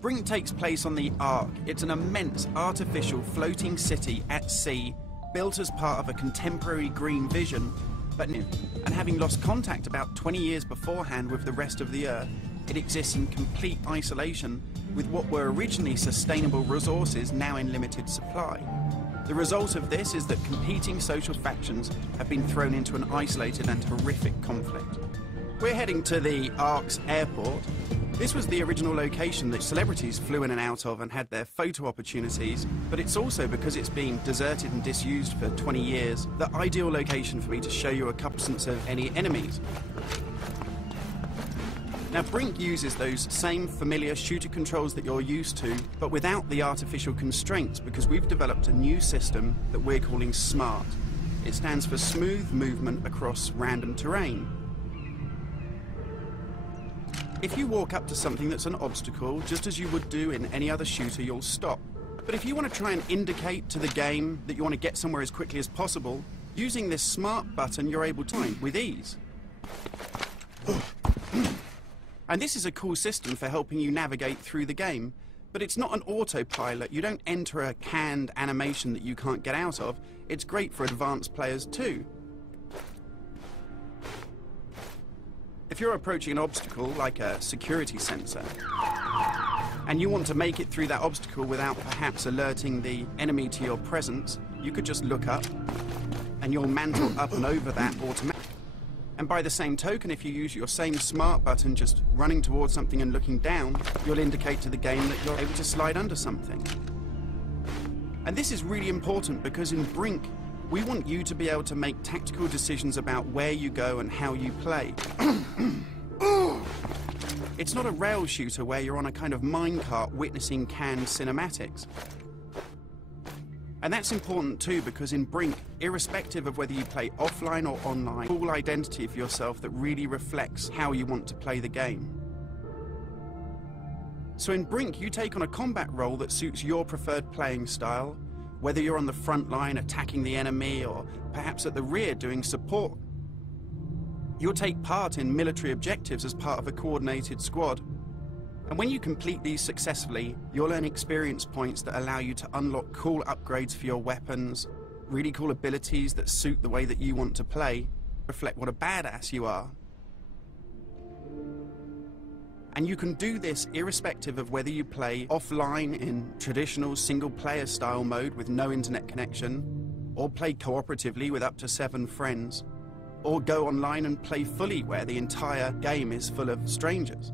Brink takes place on the Ark. It's an immense artificial floating city at sea, built as part of a contemporary green vision, but new. And having lost contact about 20 years beforehand with the rest of the Earth, it exists in complete isolation, with what were originally sustainable resources now in limited supply. The result of this is that competing social factions have been thrown into an isolated and horrific conflict. We're heading to the Ark's airport. This was the original location that celebrities flew in and out of and had their photo opportunities, but it's also, because it's been deserted and disused for 20 years, the ideal location for me to show you a couple of any enemies. Now, Brink uses those same familiar shooter controls that you're used to, but without the artificial constraints, because we've developed a new system that we're calling SMART. It stands for Smooth Movement Across Random Terrain. If you walk up to something that's an obstacle, just as you would do in any other shooter, you'll stop. But if you want to try and indicate to the game that you want to get somewhere as quickly as possible, using this SMART button, you're able to time with ease. And this is a cool system for helping you navigate through the game, but it's not an autopilot. You don't enter a canned animation that you can't get out of. It's great for advanced players too. If you're approaching an obstacle, like a security sensor, and you want to make it through that obstacle without perhaps alerting the enemy to your presence, you could just look up, and you'll mantle up and over that automatically. And by the same token, if you use your same SMART button, just running towards something and looking down, you'll indicate to the game that you're able to slide under something. And this is really important because in Brink, we want you to be able to make tactical decisions about where you go and how you play. It's not a rail shooter where you're on a kind of minecart witnessing canned cinematics. And that's important too, because in Brink, irrespective of whether you play offline or online, full identity of yourself that really reflects how you want to play the game. So in Brink, you take on a combat role that suits your preferred playing style, whether you're on the front line attacking the enemy or perhaps at the rear doing support. You'll take part in military objectives as part of a coordinated squad. And when you complete these successfully, you'll earn experience points that allow you to unlock cool upgrades for your weapons, really cool abilities that suit the way that you want to play, reflect what a badass you are. And you can do this irrespective of whether you play offline in traditional single-player style mode with no internet connection, or play cooperatively with up to 7 friends, or go online and play fully where the entire game is full of strangers.